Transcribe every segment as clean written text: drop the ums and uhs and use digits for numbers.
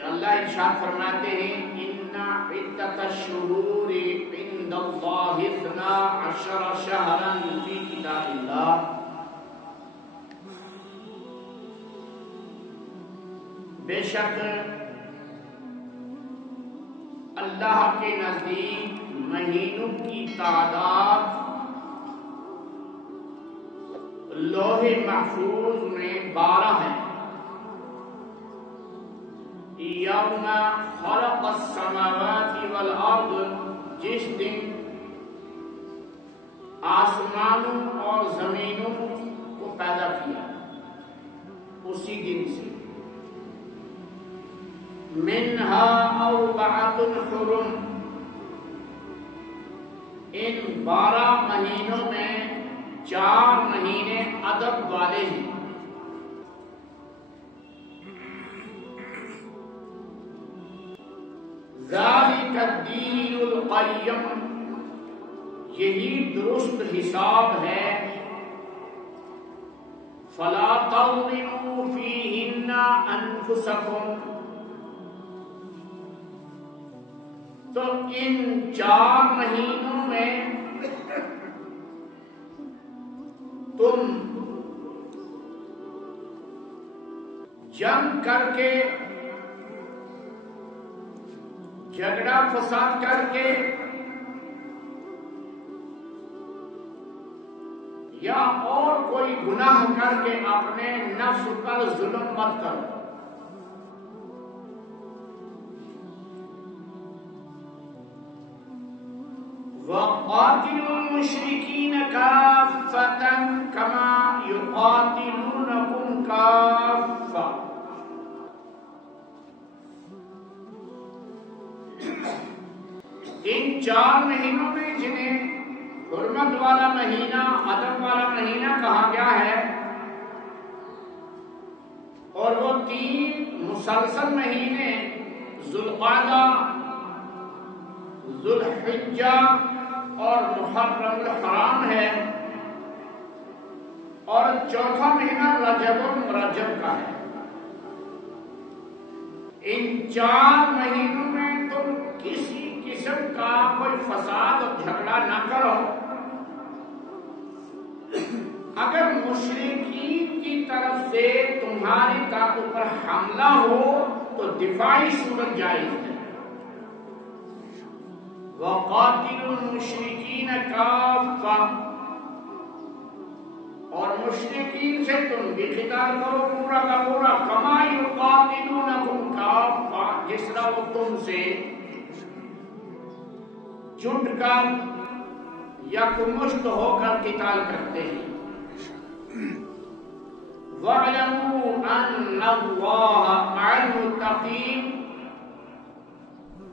کہ اللہ ارشاد فرماتے ہیں ان عدت الشہور عند اللہ 12 شہرا فی کتاب اللہ، بے شک اللہ کے نزدیک مہینوں کی تعداد لوح محفوظ میں 12 ہے۔ یوم خلق السماوات والارض، جس دن آسمانوں اور زمینوں کو پیدا کیا، اسی دن سے۔ منها 4 حرم، ان 12 مہینوں میں 4 مہینے ادب والے ہیں۔ ذالک الدین القیم، یہی درست حساب ہے۔ فلا تظلموا فیہن انفسکم، تو ان 4 مہینوں میں تم جنگ کر کے، جھگڑا فساد کر کے، یا اور کوئی گناہ کر کے اپنے نفس پر ظلم مت کرو۔ وَقَاتِلُوا الْمُشْرِكِينَ كَافَّةً كَمَا يُقَاتِلُونَكُمْ كَافَّةً، ان 4 مہینوں میں جنہیں حرمت والا مہینہ، ادب والا مہینہ کہا گیا ہے، اور وہ 3 مسلسل مہینے ذوالقعدہ، ذوالحجہ اور محرم الحرام ہے، اور 4تھا مہینہ رجب المرجب کا ہے۔ ان 4 مہینوں میں تم کسی قسم کا کوئی فساد اور جھگڑا نہ کرو۔ اگر مشرکین کی طرف سے تمہاری طاقت پر حملہ ہو تو دفاعی صورت جائز ہے۔ وَقَاتِلُوا الْمُشْرِكِينَ كَافَّةً، اور مشرکین سے تم بھی قتال کرو پورا کا پورا، کما یقاتلونکم کافہ، جس طرح وہ تم سے جٹ کر یکمشت ہو کر قتال کرتے ہیں۔ وَاعْلَمُوا أَنَّ اللَّهَ مَعَ الْمُتَّقِينَ،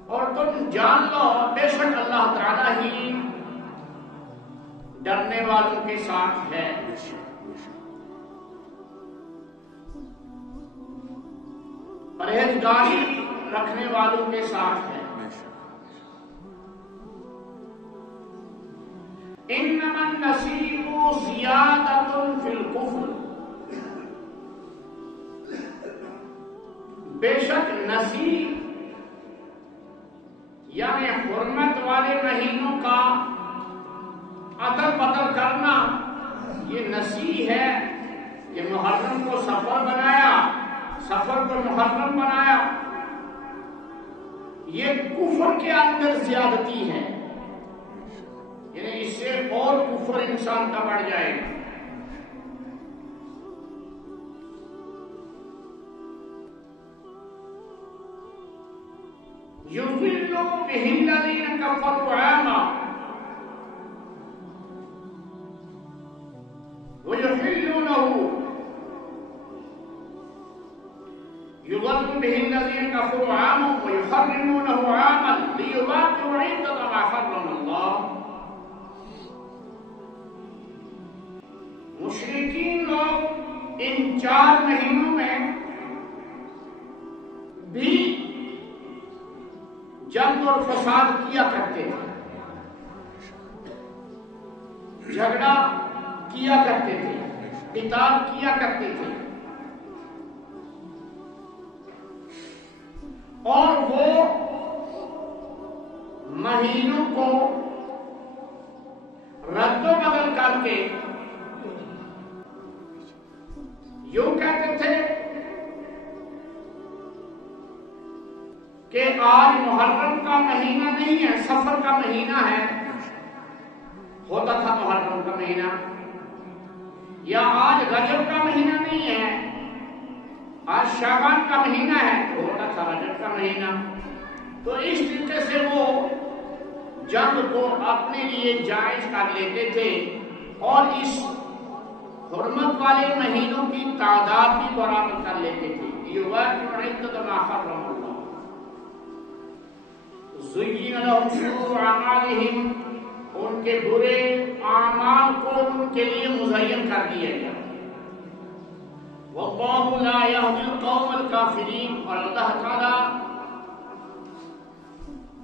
اور تم جان لو بے شک اللہ تعالی ہی ڈرنے والوں کے ساتھ ہے۔ پرہیزگاری رکھنے والوں کے ساتھ ہے۔ انما النسیء زیادۃ فی الکفر، بے شک نسیء یعنی حرمت والے مہینوں کا ادل بدل کرنا، یہ نسیء ہے کہ محرم کو سفر بنایا، سفر کو محرم بنایا، یہ کفر کے اندر زیادتی ہے، یعنی اس سے اور کفر انسان کا بڑھ جائے گا۔ یضل بہ الذین کفروا عاما ویحلونہ، یضل بہ الذین کفروا عاما ویحرمونہ عاما لیواقعوا عدۃ ما حرم اللہ۔ مشرکین لوگ ان 4 مہینوں میں بھی جنگ اور فساد کیا کرتے تھے، جھگڑا کیا کرتے تھے، قتال کیا کرتے تھے۔ اور وہ مہینوں کو رد و بدل کر کے یوں کہتے تھے کہ آج محرم کا مہینہ نہیں ہے، سفر کا مہینہ ہے، ہوتا تھا محرم کا مہینہ، یا آج رجب کا مہینہ نہیں ہے، آج شعبان کا مہینہ ہے، ہوتا تھا رجب کا مہینہ۔ تو اس طریقے سے وہ جنگ کو اپنے لیے جائز کر لیتے تھے اور اس حرمت والے مہینوں کی تعداد بھی برابر کر لیتے تھے۔ زُيِّنَ لَهُمْ سُوءُ أَعْمَالِهِمْ، ان کے برے اعمال کو ان کے لیے مزین کر دیا گیا۔ وَاللَّهُ لَا يَهْدِي الْقَوْمَ الْكَافِرِينَ، اور اللہ تعالیٰ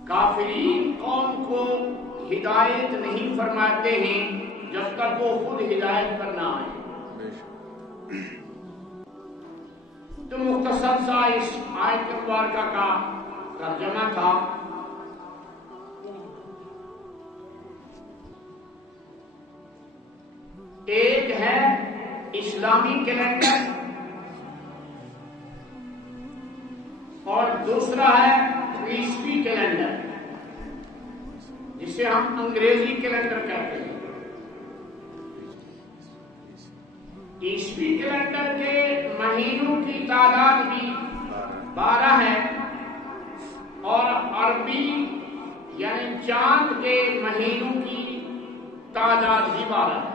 کافرین قوم کو ہدایت نہیں فرماتے ہیں جب تک وہ خود ہدایت پر نہ آئے۔ تو مختصر سا اس آیت مبارکہ کا ترجمہ تھا۔ ایک ہے اسلامی کیلنڈر اور دوسرا ہے عیسوی کیلنڈر، جسے ہم انگریزی کیلنڈر کہتے ہیں۔ عیسوی کیلنڈر کے مہینوں کی تعداد بھی 12 ہے اور عربی یعنی چاند کے مہینوں کی تعداد بھی 12 ہے۔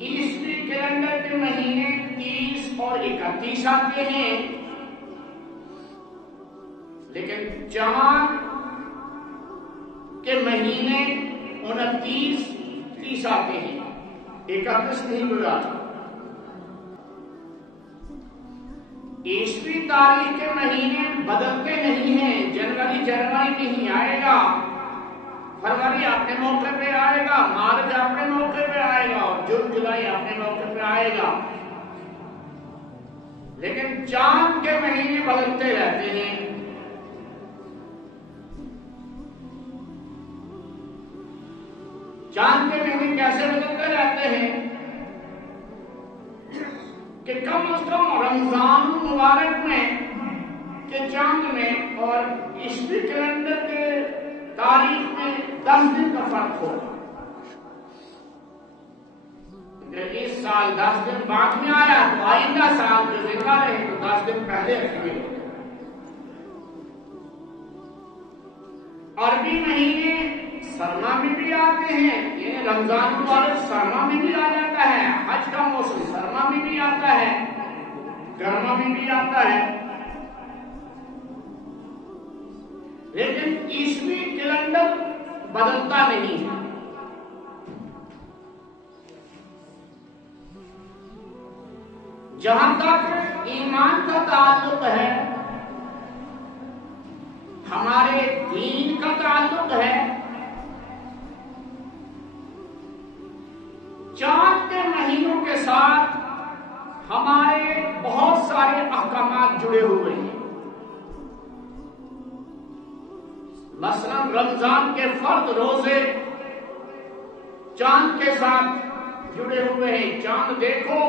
عیسوی کیلنڈر کے مہینے 30 اور 31 آتے ہیں، لیکن چاند کے مہینے 29 30 آتے ہیں، 31 نہیں گزرا۔ عیسوی تاریخ کے مہینے بدلتے نہیں ہیں، جنوری نہیں آئے گا، فروری اپنے موقع پہ آئے گا، مارچ اپنے موقع پہ آئے گا اور جون جولائی اپنے موقع پہ آئے گا، لیکن چاند کے مہینے بدلتے رہتے ہیں۔ چاند کے مہینے کیسے بدلتے رہتے ہیں کہ کم از کم رمضان مبارک میں کے چاند میں اور عیسوی کیلنڈر کے تاریخ میں 10 دن کا فرق ہوگا۔ اگر اس سال 10 دن بعد میں آیا تو آئندہ سال جو زندہ رہے تو 10 دن پہلے رکھے۔ عربی مہینے سرما میں بھی آتے ہیں، یعنی رمضان مبارک سرما میں بھی آ جاتا ہے، حج کا موسم سرما میں بھی آتا ہے، گرما میں بھی آتا ہے، لیکن عیسوی کیلنڈر بدلتا نہیں ہے۔ جہاں تک ایمان کا تعلق ہے، ہمارے دین کا تعلق ہے، چاند کے مہینوں کے ساتھ ہمارے بہت سارے احکامات جڑے ہوئے ہیں۔ مثلا رمضان کے فرض روزے چاند کے ساتھ جڑے ہوئے ہیں۔ چاند دیکھو،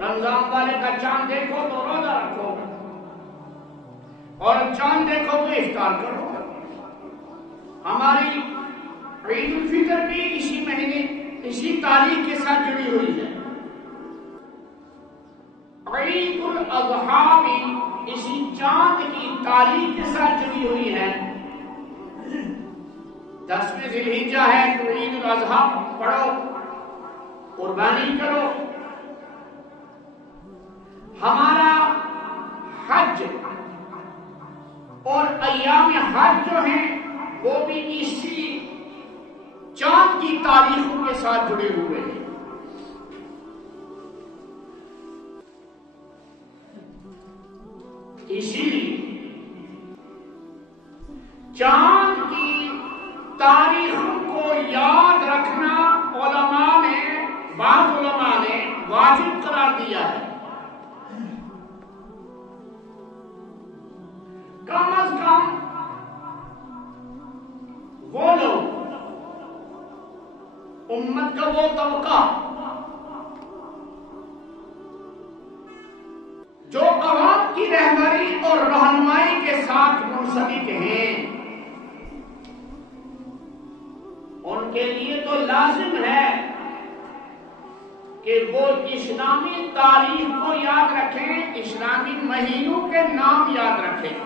رمضان والے کا چاند دیکھو تو روزہ رکھو، اور چاند دیکھو تو افطار کرو۔ ہماری عید الفطر بھی اسی مہینے اسی تاریخ کے ساتھ جڑی ہوئی ہے۔ عید الاضحیٰ بھی اسی چاند کی تاریخ کے ساتھ جڑی ہوئی ہے۔ 10ویں ذی الحجہ ہے تو عید الاضحیٰ پڑھو، قربانی کرو۔ ہمارا حج اور ایام حج جو ہیں وہ بھی اسی چاند کی تاریخوں کے ساتھ جڑے ہوئے ہیں۔ اسی لیے چاند کی تاریخوں کو یاد رکھنا بعض علماء نے واجب قرار دیا ہے۔ امت کا وہ طبقہ جو عوام کی رہبری اور رہنمائی کے ساتھ منسلک ہیں، ان کے لیے تو لازم ہے کہ وہ اسلامی تاریخ کو یاد رکھیں، اسلامی مہینوں کے نام یاد رکھیں۔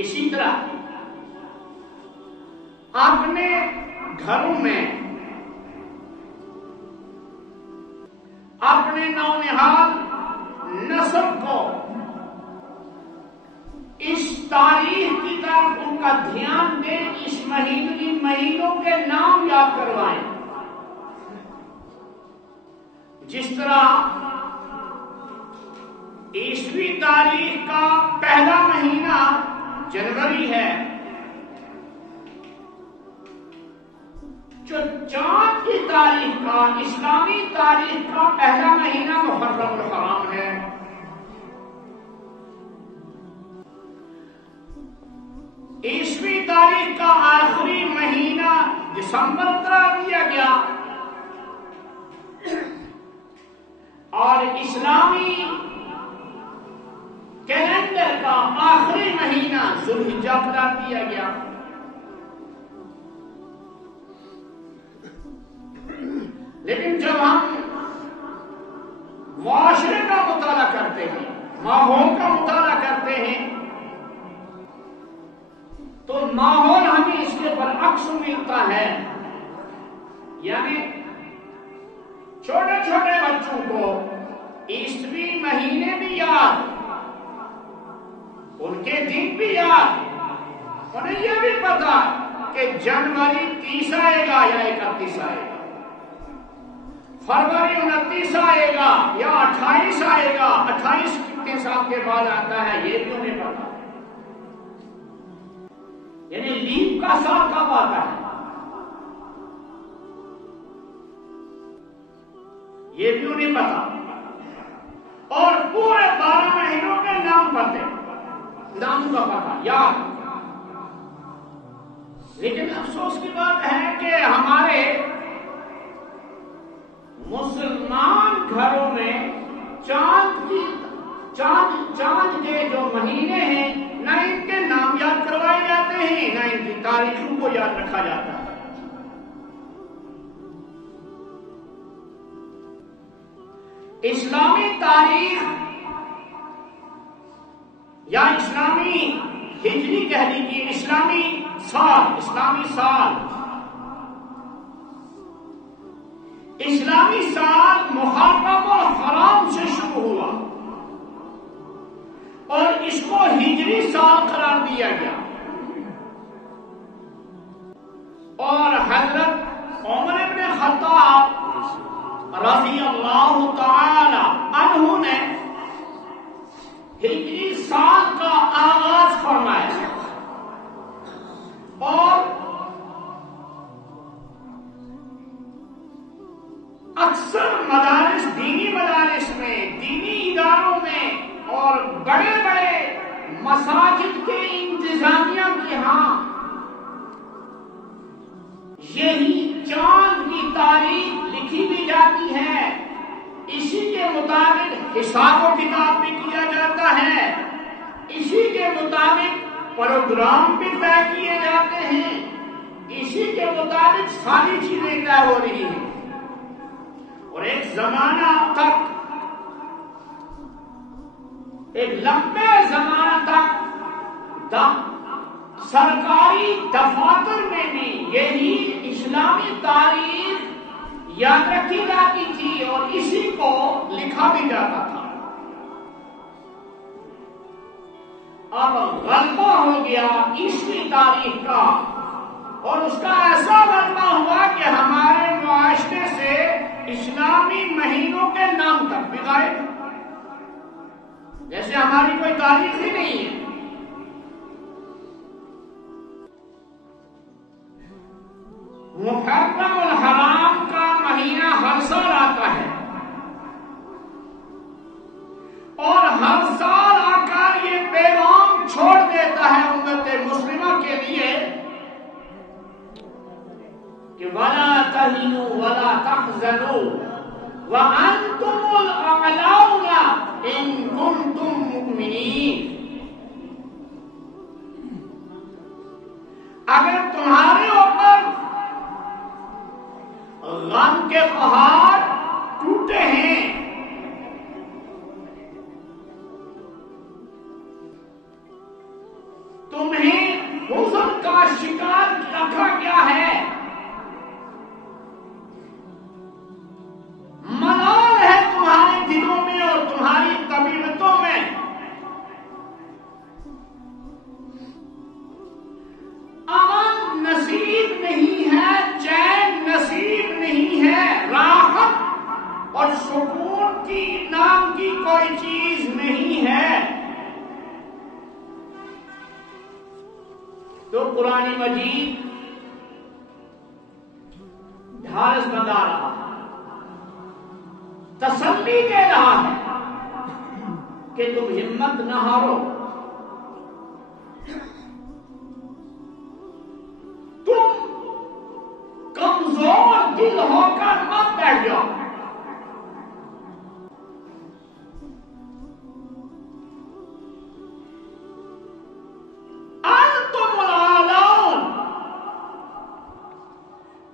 اسی طرح اپنے گھروں میں اپنے نونہال نسل کو اس تاریخ کی طرف ان کا دھیان دیں، اس مہینوں کے نام یاد کروائیں۔ جس طرح عیسوی تاریخ کا پہلا مہینہ جنوری ہے، جو چاند کی تاریخ کا، اسلامی تاریخ کا پہلا مہینہ محرم الحرام ہے۔ عیسوی تاریخ کا آخری مہینہ دسمبر قرار دیا گیا، اور اسلامی کیلنڈر کا آخری مہینہ ذوالحجہ قرار دیا گیا۔ لیکن جب ہم معاشرے کا مطالعہ کرتے ہیں، ماحول کا مطالعہ کرتے ہیں، تو ماحول ہمیں اس کے برعکس ملتا ہے۔ یعنی چھوٹے چھوٹے بچوں کو عیسوی مہینے بھی یاد، ان کے دن بھی یاد، انہیں یہ بھی پتا کہ جنوری 30 آئے گا یا 31 آئے گا، فروری 29 آئے گا یا 28 آئے گا، 28 کتنے سال کے بعد آتا ہے یہ بھی انہیں پتا۔ یعنی لیپ کا سال کب آتا ہے یہ بھی انہیں پتا، اور پورے 12 مہینوں کے نام پتے، نام کا پتا یاد۔ لیکن افسوس کی بات ہے کہ ہمارے مسلمان گھروں میں چاند کے جو مہینے ہیں، نہ ان کے نام یاد کروائے جاتے ہیں، نہ ان کی تاریخوں کو یاد رکھا جاتا ہے۔ اسلامی تاریخ یا اسلامی ہجری کہہ لیجیے، اسلامی سال، اسلامی سال محرم الحرام سے شروع ہوا اور اس کو ہجری سال قرار دیا گیا، اور حضرت عمر بن خطاب رضی اللہ تعالی عنہ نے ہجری سال کا آغاز فرمایا، اور اکثر مدارس، دینی مدارس میں، دینی اداروں میں اور بڑے بڑے مساجد کے انتظامیہ کے ہاں یہی چاند کی تاریخ لکھی بھی جاتی ہے، اسی کے مطابق حساب و کتاب بھی کیا جاتا ہے، اسی کے مطابق پروگرام بھی طے کیے جاتے ہیں، اسی کے مطابق ساری چیزیں طے ہو رہی ہیں۔ اور ایک زمانہ تک، ایک لمبے زمانہ تک سرکاری دفاتر میں بھی یہی اسلامی تاریخ یاد رکھی جاتی تھی اور اسی کو لکھا بھی جاتا تھا۔ اب غلبہ ہو گیا عیسوی تاریخ کا، اور اس کا ایسا غلبہ ہوا کہ ہمارے معاشرے سے اسلامی مہینوں کے نام تک بھی غائب، جیسے ہماری کوئی تاریخ ہی نہیں ہے۔ محرم الحرام کا مہینہ ہر سال آتا ہے، اور ہر سال آ کر یہ پیغام چھوڑ دیتا ہے امت مسلمہ کے لیے تهنوا ولا تحزنوا وأنتم الأعلون إن كنتم مؤمنين. اگر تمہارے اوپر غم کے پہاڑ ٹوٹے ہیں تمہیں حزن کا شکار رکھا گیا ہے ملال ہے تمہارے دلوں میں اور تمہاری طبیعتوں میں امن نصیب نہیں ہے چین نصیب نہیں ہے راحت اور سکون کی نام کی کوئی چیز نہیں ہے. تو قرآن مجید ڈھارس بنا رہا ہے تسلی دے رہا ہے کہ تم ہمت نہ ہارو تم کمزور دل ہو کر مت بیٹھ جاؤ.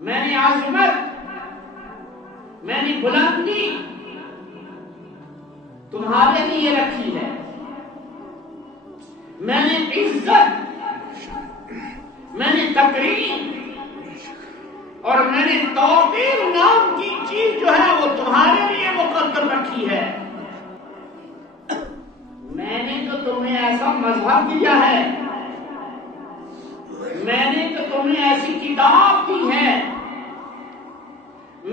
میں نے عظمت میں نے بلندی تمہارے لیے رکھی ہے میں نے عزت میں نے تکریم اور میں نے توقیر نام کی چیز جو ہے وہ تمہارے لیے مقدر رکھی ہے. میں نے تو تمہیں ایسا مذہب دیا ہے میں نے تو تمہیں ایسی کتاب دی ہے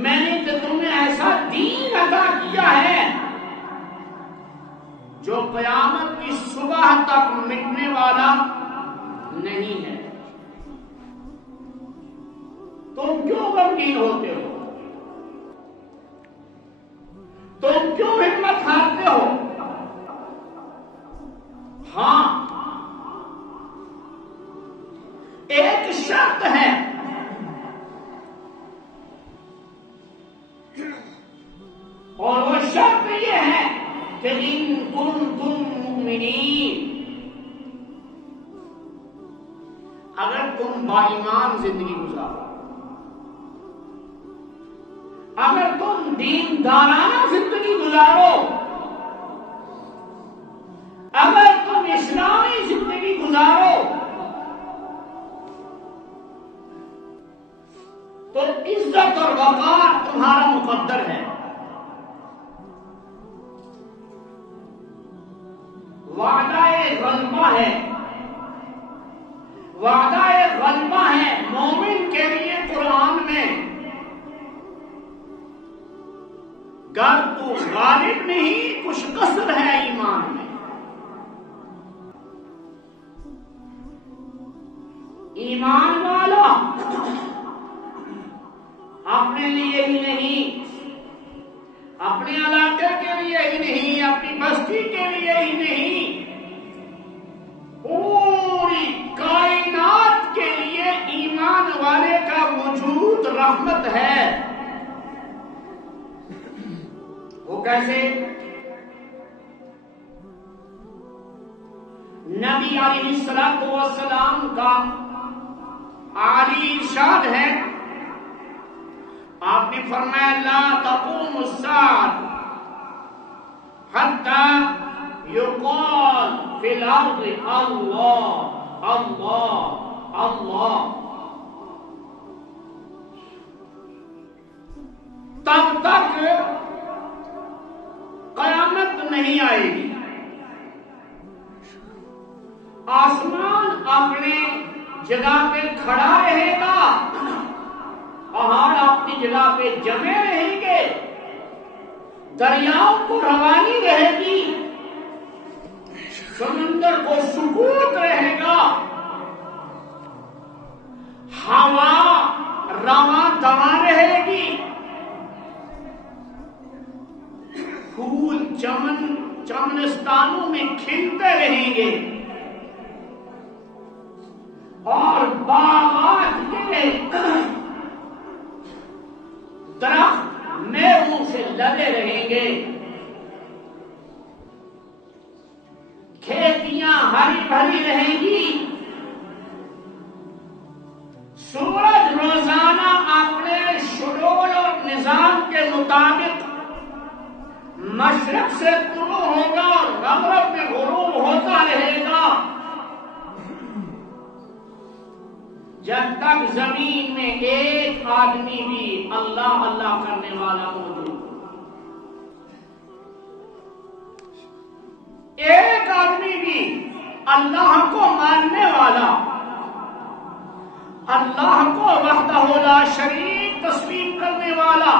میں نے تو تمہیں ایسا دین عطا کیا ہے جو قیامت کی صبح تک مٹنے والا نہیں ہے. تم کیوں غمگین ہوتے ہو تم کیوں ہمت ہارتے ہو. ہاں ایک شرط ہے اور وہ شرط یہ ہے کہ ان کنتم مؤمنین اگر تم با ایمان زندگی گزارو اگر تم دیندارانہ زندگی گزارو اگر تم اسلامی زندگی گزارو تو عزت اور وقار تمہارا مقدر ہے. وعدہ غلبہ ہے وعدہ غلبہ ہے مومن کے لیے قرآن میں گر تو غالب نہیں کچھ قصر ہے ایمان میں. ایمان والا اپنے لیے ہی نہیں اپنے علاقے کے لیے ہی نہیں اپنی بستی کے لیے ہی نہیں پوری کائنات کے لیے ایمان والے کا وجود رحمت ہے. وہ کیسے؟ نبی علیہ الصلوۃ والسلام کا عالی ارشاد ہے آپ نے فرمایا لا تقوم الساعة حتى يقال في الأرض الله الله الله تب تک قیامت نہیں آئے گی آسمان اپنے جگہ پہ کھڑا رہے گا پہاڑ اپنی جگہ پہ جمے رہیں گے دریاؤں کو روانی رہے گی سمندر کو سکوت رہے گا ہوا رواں دواں رہے گی پھول چمنستانوں میں کھلتے رہیں گے اور باغات کے درخت میووں سے لدے رہیں گے، کھیتیاں ہری بھری رہیں گی، سورج روزانہ اپنے شیڈول اور نظام کے مطابق مشرق سے طلوع ہوگا اور مغرب میں غروب ہوتا رہے گا، جب تک زمین میں ایک آدمی بھی اللہ اللہ کرنے والا موجود ہو، ایک آدمی بھی اللہ کو ماننے والا، اللہ کو وحدہ لا شریک تسلیم کرنے والا،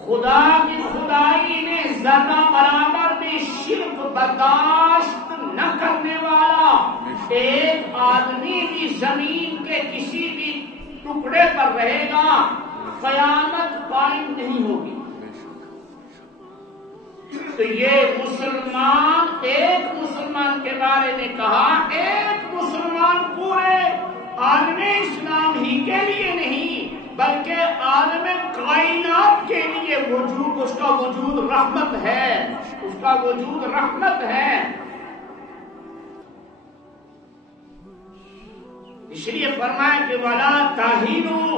خدا کی خدائی میں ذرہ برابر بھی شرک برداشت نہ کرنے والا ایک آدمی بھی زمین کے کسی بھی ٹکڑے پر رہے گا، قیامت قائم نہیں ہوگی۔ تو یہ مسلمان، ایک مسلمان کے بارے میں کہا، ایک مسلمان پورے عالم اسلام ہی کے لیے نہیں بلکہ عالم کائنات کے لیے وجود، اس کا وجود رحمت ہے، اس کا وجود رحمت ہے۔ اس لیے فرمایا کہ وَلَا تَهِنُوا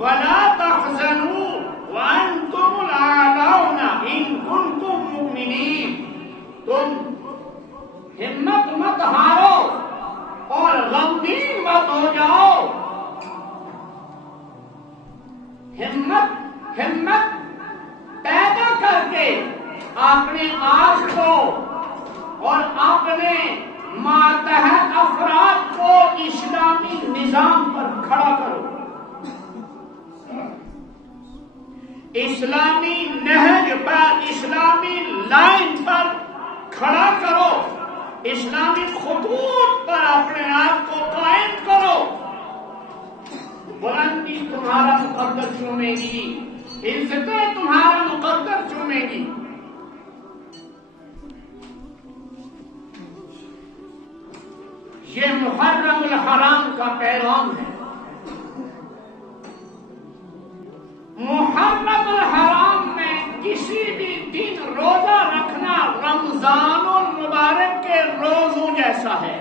وَلَا تَحْزَنُوا وَأَنْتُمُ الْأَعْلَوْنَ إِن كُنتُم مُّؤْمِنِينَ، تم ہمت مت ہارو اور غمگین مت ہو جاؤ، ہمت پیدا کر کے اپنے آپ کو اور اپنے ماتحت افراد کو اسلامی نظام پر کھڑا کرو، اسلامی نہج پر، اسلامی لائن پر کھڑا کرو، اسلامی خطوط پر اپنے آپ کو قائم کرو۔ بلندی تمہارا مقدر چومے گی، عزتیں تمہارا مقدر چومے گی۔ یہ محرم الحرام کا پیغام ہے۔ محرم الحرام میں کسی بھی دن روزہ رکھنا رمضان المبارک کے روزوں جیسا ہے۔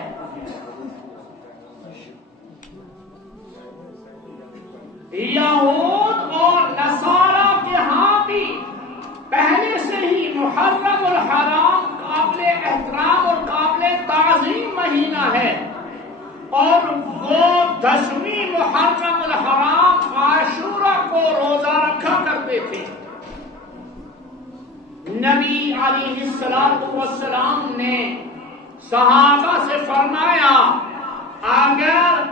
یہود اور نصارہ کے ہاں بھی پہلے سے ہی محرم الحرام قابل احترام اور قابل تعظیم مہینہ ہے، اور وہ 10ویں محرم الحرام عاشورہ کو روزہ رکھا کرتے تھے۔ نبی علیہ السلام نے صحابہ سے فرمایا، اگر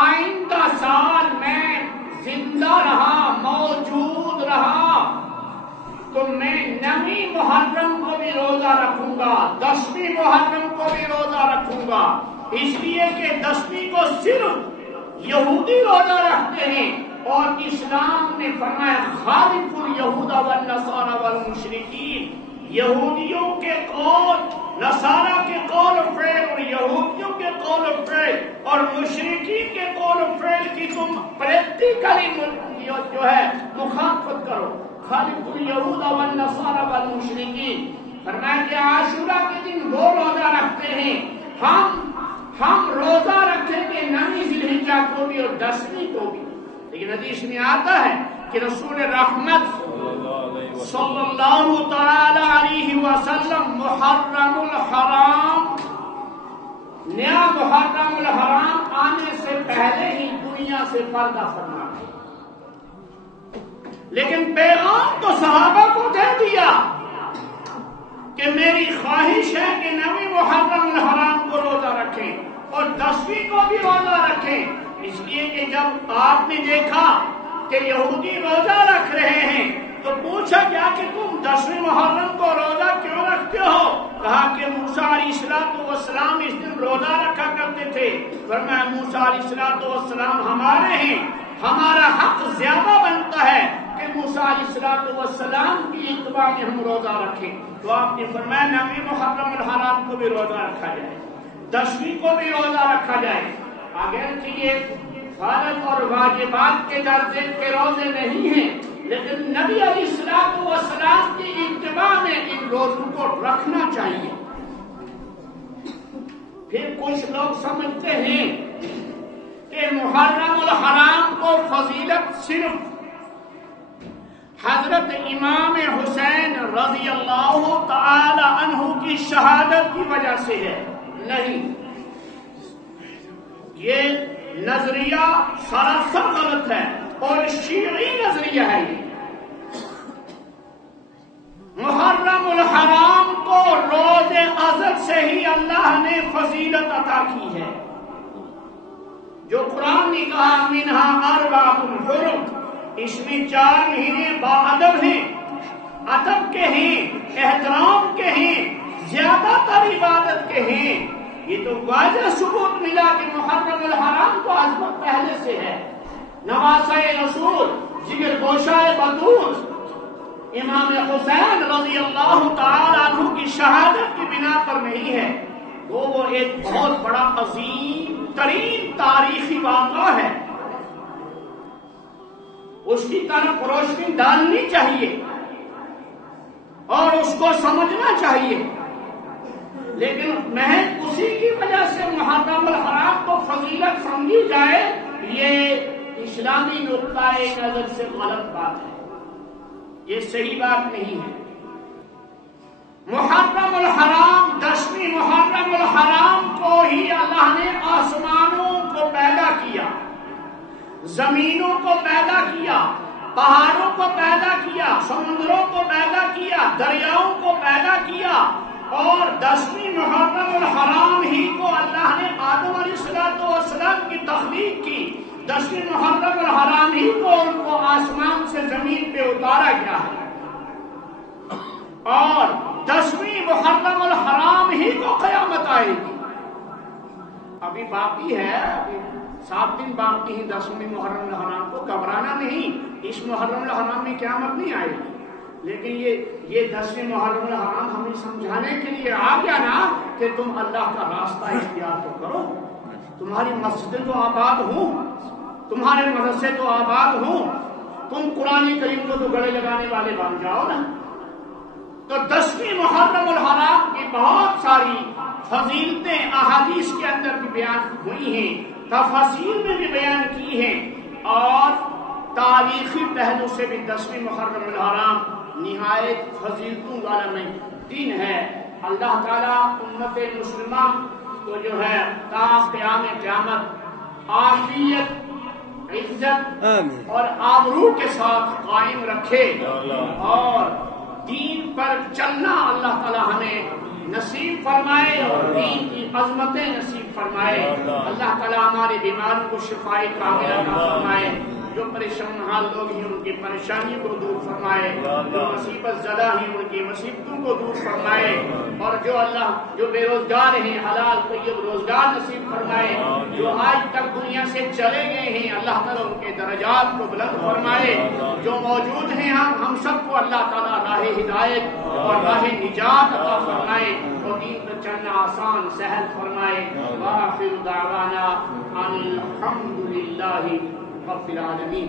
آئندہ سال میں زندہ رہا، موجود رہا، تو میں 9ویں محرم کو بھی روزہ رکھوں گا، 10ویں محرم کو بھی روزہ رکھوں گا، اس لیے کہ 10ویں کو صرف یہودی روزہ رکھتے ہیں، اور اسلام نے فرمایا خالف الیہود والنصارى والمشرکین، یہودیوں کے قول، نصارہ کے قول و فعل، اور یہودیوں کے قول و فعل اور مشرکین کے قول و فعل کی تم پریکٹیکلی جو ہے مخالفت کرو۔ خالف الیہود والنصارى والمشرکین، فرمایا کہ عاشورہ کے دن وہ روزہ رکھتے ہیں، ہم روزہ رکھیں گے 9ویں ذی الحجہ کو بھی اور 10ویں کو بھی، لیکن حدیث میں آتا ہے کہ رسول رحمت صلی اللہ تعالی علیہ وسلم محرم الحرام، نیا محرم الحرام آنے سے پہلے ہی دنیا سے پردہ فرما گئے، لیکن پیغام تو صحابہ کو دے دیا کہ میری خواہش ہے کہ 9ویں محرم الحرام کو روزہ رکھیں اور 10ویں کو بھی روزہ رکھیں، اس لیے کہ جب آپ نے دیکھا کہ یہودی روزہ رکھ رہے ہیں تو پوچھا کیا کہ تم 10ویں محرم کو روزہ کیوں رکھتے ہو؟ کہا کہ موسیٰ علیہ السلام اس دن روزہ رکھا کرتے تھے۔ فرمایا موسیٰ علیہ السلام ہمارے ہیں، ہمارا حق زیادہ بنتا ہے کہ موسیٰ علیہ السلام کی اتباع میں ہم روزہ رکھیں۔ تو آپ نے فرمایا 9ویں محرم الحرام کو بھی روزہ رکھا جائے، 10ویں کو بھی روزہ رکھا جائے۔ اگر یہ فرض اور واجبات کے درجے کے روزے نہیں ہیں، لیکن نبی علیہ الصلوۃ والسلام کی اتباع میں ان روزوں کو رکھنا چاہیے۔ پھر کچھ لوگ سمجھتے ہیں کہ محرم الحرام کو فضیلت صرف حضرت امام حسین رضی اللہ تعالی عنہ کی شہادت کی وجہ سے ہے۔ نہیں، یہ نظریہ سراسر غلط ہے اور شیعی نظریہ ہے۔ یہ محرم الحرام کو روز ازل سے ہی اللہ نے فضیلت عطا کی ہے۔ جو قرآن نے کہا منہا اربعۃ حرم، اس میں 4 مہینے باادب ہیں، ادب کے ہیں، احترام کے ہیں، زیادہ تر عبادت کے ہیں۔ یہ تو واضح ثبوت ملا کہ محرم الحرام کو عظمت پہلے سے ہے۔ نواسہ رسول، جگر گوشہ بطول امام حسین رضی اللہ تعالی عنہ کی شہادت کی بنا پر نہیں ہے، وہ ایک بہت بڑا عظیم ترین تاریخی واقعہ ہے، اس کی طرف روشنی ڈالنی چاہیے اور اس کو سمجھنا چاہیے۔ لیکن محض اسی کی وجہ سے محرم الحرام کو فضیلت سمجھی جائے، یہ اسلامی نقطۂ نظر سے غلط بات ہے، یہ صحیح بات نہیں ہے۔ محرم الحرام، 10ویں محرم الحرام کو ہی اللہ نے آسمانوں کو پیدا کیا، زمینوں کو پیدا کیا، پہاڑوں کو پیدا کیا، سمندروں کو پیدا کیا، دریاؤں کو پیدا کیا، اور 10ویں محرم الحرام ہی کو اللہ نے آدم علیہ السلام کی تخلیق کی، 10ویں محرم الحرام ہی کو ان کو آسمان سے زمین پہ اتارا گیا ہے، اور 10ویں محرم الحرام ہی کو قیامت آئے گی۔ ابھی باقی ہے، ابھی 7 دن باقی ہیں 10ویں محرم الحرام کو، گھبرانا نہیں، اس محرم الحرام میں قیامت نہیں آئے گی، لیکن یہ 10ویں محرم الحرام ہمیں سمجھانے کے لیے آ گیا نا کہ تم اللہ کا راستہ اختیار تو کرو، تمہاری مسجدیں تو آباد ہوں، تمہارے مدرسے تو آباد ہوں، تم قرآن کریم کو تو گلے لگانے والے بن جاؤ نا۔ تو 10ویں محرم الحرام کی بہت ساری فضیلتیں احادیث کے اندر بھی بیان ہوئی ہیں، تفاصیل میں بھی بیان کی ہیں، اور تاریخی پہلو سے بھی 10ویں محرم الحرام نہایت فضیلتوں والا دن ہے۔ اللہ تعالیٰ امت مسلمہ کو جو ہے تا قیام قیامت عافیت، عزت اور آبرو کے ساتھ قائم رکھے، اور دین پر چلنا اللہ تعالیٰ ہمیں نصیب فرمائے اور دین کی عظمتیں نصیب فرمائے۔ اللہ تعالیٰ ہمارے بیماروں کو شفائے کاملہ عطا فرمائے، جو پریشان حال لوگ ہیں ان کی پریشانی کو دور فرمائے، جو مصیبت زدہ ہیں ان کی مصیبتوں کو دور فرمائے، اور جو بے روزگار ہیں حلال طیب روزگار نصیب فرمائے، جو آج تک دنیا سے چلے گئے ہیں اللہ تعالیٰ ان کے درجات کو بلند فرمائے، جو موجود ہیں ہم سب کو اللہ تعالیٰ راہ ہدایت اور راہ نجات عطا فرمائے، اور دین پر چلنا آسان سہل فرمائے۔ وآخر دعوانا ان الحمد للہ رب العالمین۔